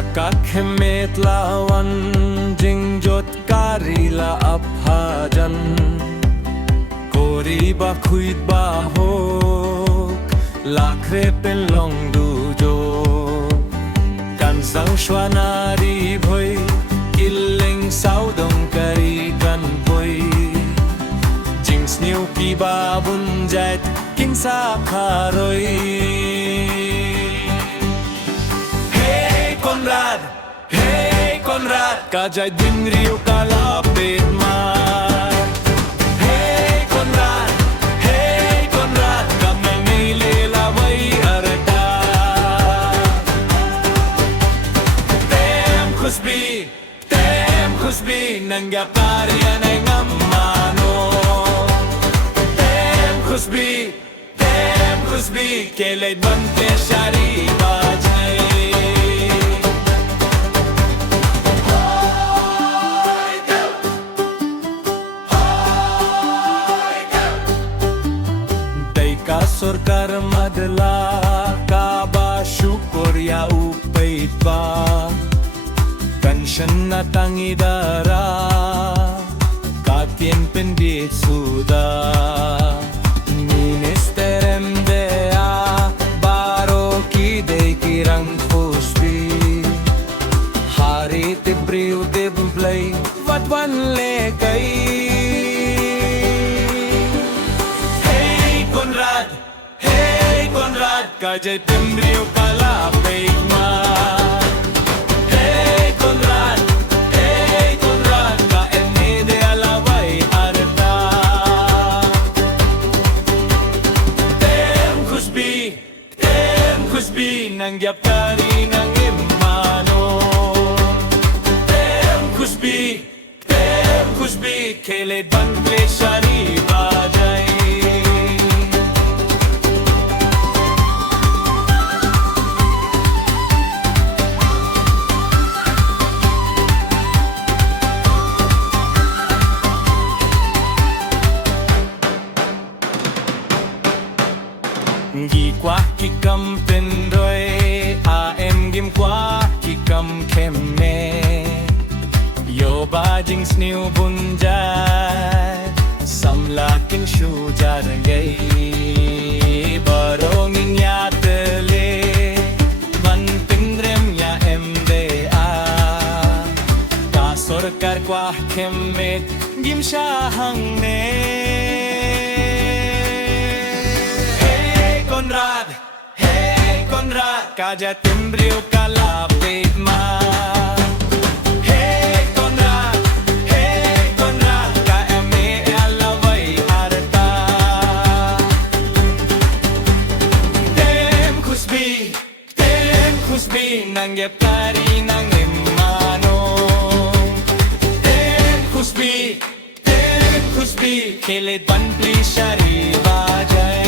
Nakakhemit lawan jingjot karila aphajan Kori ba khuit ba hok Lakre pelong dujo Kan sang shwanari bhoi Killing saudong kari kan boi Jings niu ki ba bunjat king sa kharoi Hey Konrad, kajay din riu kalapit man. Hey Konrad, kamay nililaway arata. Tem khusbi, nangyaparian ay ngamano. Tem khusbi, kelay bante shari bajay. Surkar madla kaba syukur ya upait ba Pensyon na tangidara Katien pendit sudah Ministerem dea Baro kidei kirang khusbi Hari tibriu dibblay Vatwan lekay Kajay timbriu kalapit man. Hey Konrad, kaeni de alaway arta. Tem khusbi, nangyapari ng imano. Tem khusbi, kelay bantle shari bajay. Gi kwa ki kam pendoi am gim kwa ki kam khemme yo ba jing sniu bunjai samla kin shu jar gai barong nya tele ban pindrem ya mde a ta sarkar kwa khemme gim shahang ne Konrad, kajay timbriu kalapit man. Hey Konrad, kaemi alaway arta. Tem khusbi, nangyapari ng imano. Tem khusbi, kilit banpli shari bajay.